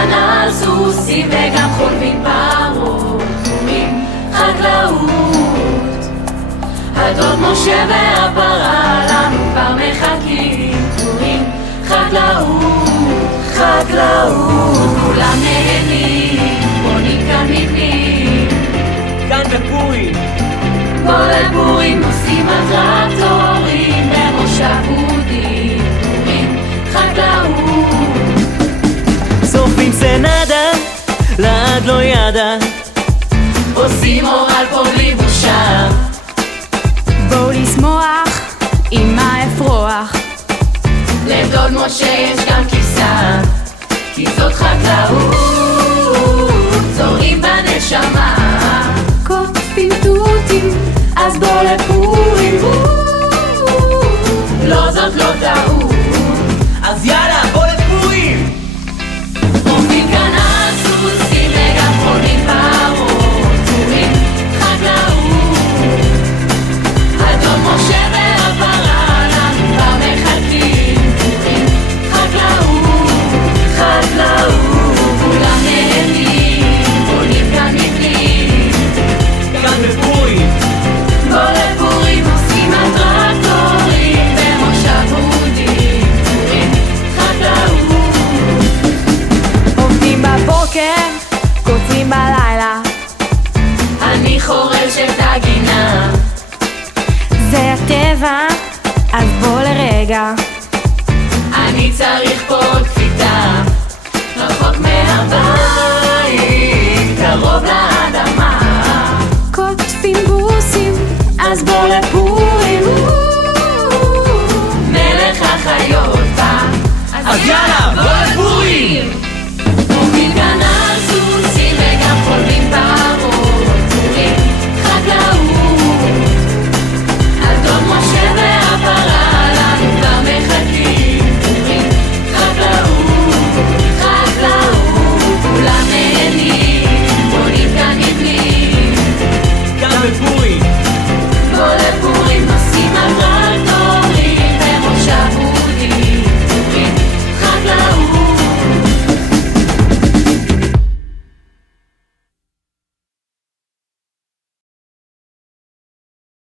כאן על סוסים וגם חולבים פרות, פורים חקלאות. הדוד משה והפרה לנו כבר מחכים, פורים חקלאות, חקלאות. כולם נהנים, בונים כאן מבנים, כאן בפורים בוא לפורים נוסעים הטרקטורים במושב אודים, פורים חקלאות. שורפים סנדה, לעד לא ידע, עושים אורל פה בלי בושה, בואו לשמוח עם האפרוח, לדוד משה יש גם כבשה, כי זאת חקלאות, זורעים בנשמה, קוטפים תותים, אז בוא לפורים, לא זאת לא טעות. אז יאללה בוא לפורים. עומדים כאן על סוסים וגם חולבים פרות, פורים חקלאות. הדוד משה והפרה לנו כבר מחכים, פורים חקלאות, חקלאות. כולם נהנים, בונים כאן מבנים, כאן בפורים בוא לפורים נוסעים הטרקטורים במושב אודים, פורים חקלאות. עובדים בבוקר, קוצרים בלילה, אני חורש את הגינה, זה הטבע, אז בוא לרגע, אני צריך פה עוד כפיתה, רחוק מהבית, קרוב לאדמה, קוטפים בוסים, אז בוא לפורים.